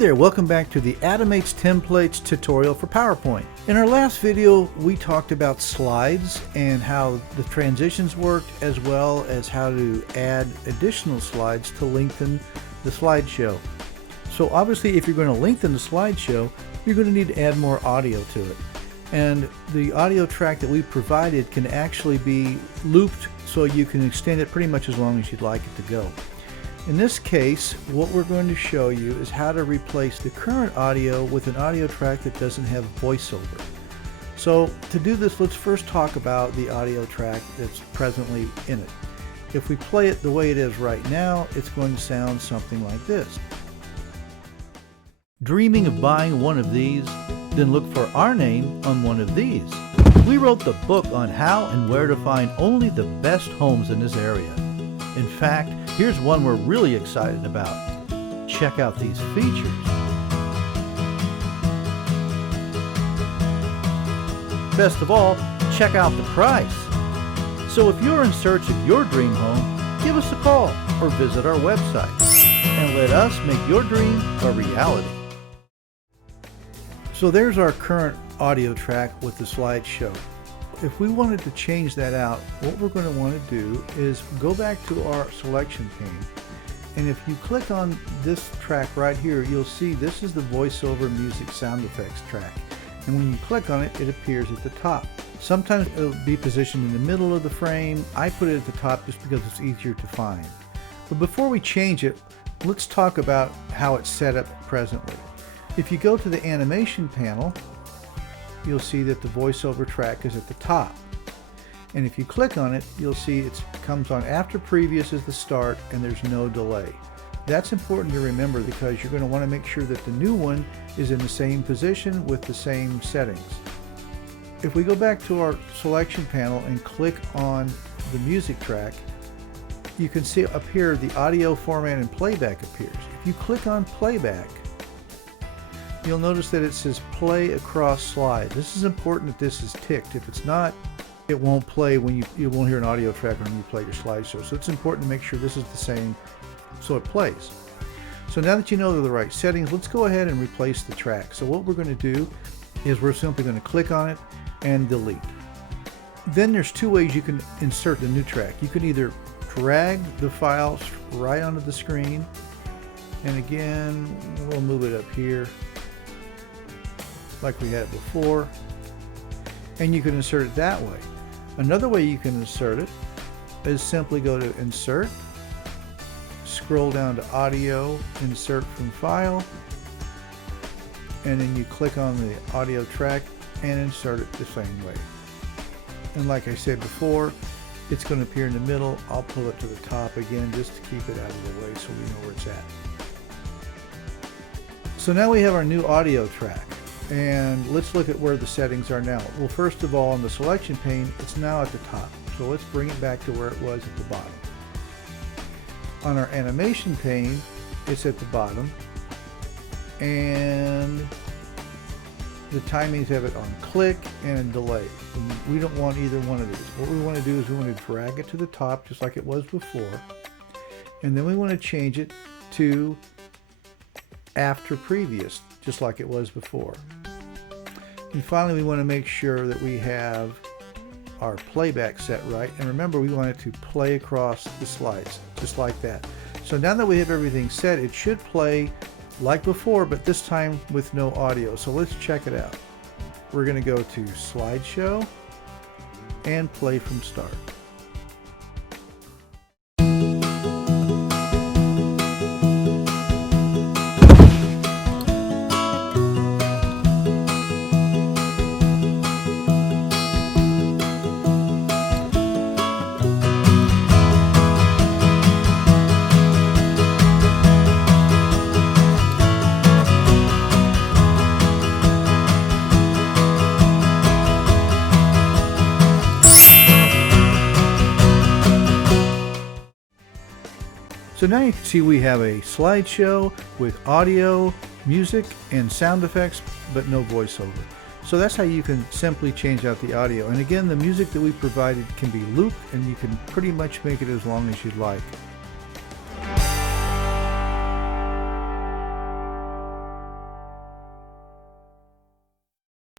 there, welcome back to the Animates Templates tutorial for PowerPoint. In our last video, we talked about slides and how the transitions worked, as well as how to add additional slides to lengthen the slideshow. So obviously, if you're going to lengthen the slideshow, you're going to need to add more audio to it. And the audio track that we provided can actually be looped, so you can extend it pretty much as long as you'd like it to go. In this case, what we're going to show you is how to replace the current audio with an audio track that doesn't have voiceover. So to do this, let's first talk about the audio track that's presently in it. If we play it the way it is right now, it's going to sound something like this. Dreaming of buying one of these? Then look for our name on one of these. We wrote the book on how and where to find only the best homes in this area. In fact, here's one we're really excited about. Check out these features. Best of all, check out the price. So if you're in search of your dream home, give us a call or visit our website and let us make your dream a reality. So there's our current audio track with the slideshow. If we wanted to change that out, what we're going to want to do is go back to our selection pane, and if you click on this track right here, you'll see this is the voiceover music sound effects track, and when you click on it, it appears at the top. Sometimes it'll be positioned in the middle of the frame. I put it at the top just because it's easier to find. But before we change it, let's talk about how it's set up presently. If you go to the animation panel, you'll see that the voiceover track is at the top. And if you click on it, you'll see it comes on after previous is the start and there's no delay. That's important to remember because you're going to want to make sure that the new one is in the same position with the same settings. If we go back to our selection panel and click on the music track, you can see up here the audio format and playback appears. If you click on playback, you'll notice that it says play across slide. This is important that this is ticked. If it's not, it won't play when you won't hear an audio track when you play your slideshow. So it's important to make sure this is the same so it plays. So now that you know the right settings, let's go ahead and replace the track. So what we're going to do is we're simply going to click on it and delete. Then there's two ways you can insert the new track. You can either drag the files right onto the screen, and again, we'll move it up here like we had before, and you can insert it that way. Another way you can insert it is simply go to Insert, scroll down to Audio, Insert from File, and then you click on the audio track and insert it the same way. And like I said before, it's going to appear in the middle. I'll pull it to the top again just to keep it out of the way so we know where it's at. So now we have our new audio track. And let's look at where the settings are now. Well, first of all, on the selection pane, it's now at the top. So let's bring it back to where it was at the bottom. On our animation pane, it's at the bottom. And the timings have it on click and delay. And we don't want either one of these. What we want to do is we want to drag it to the top just like it was before. And then we want to change it to after previous, just like it was before. And finally, we want to make sure that we have our playback set right. And remember, we want it to play across the slides, just like that. So now that we have everything set, it should play like before, but this time with no audio. So let's check it out. We're going to go to Slideshow and Play from Start. So now you can see we have a slideshow with audio, music, and sound effects, but no voiceover. So that's how you can simply change out the audio. And again, the music that we provided can be looped, and you can pretty much make it as long as you'd like.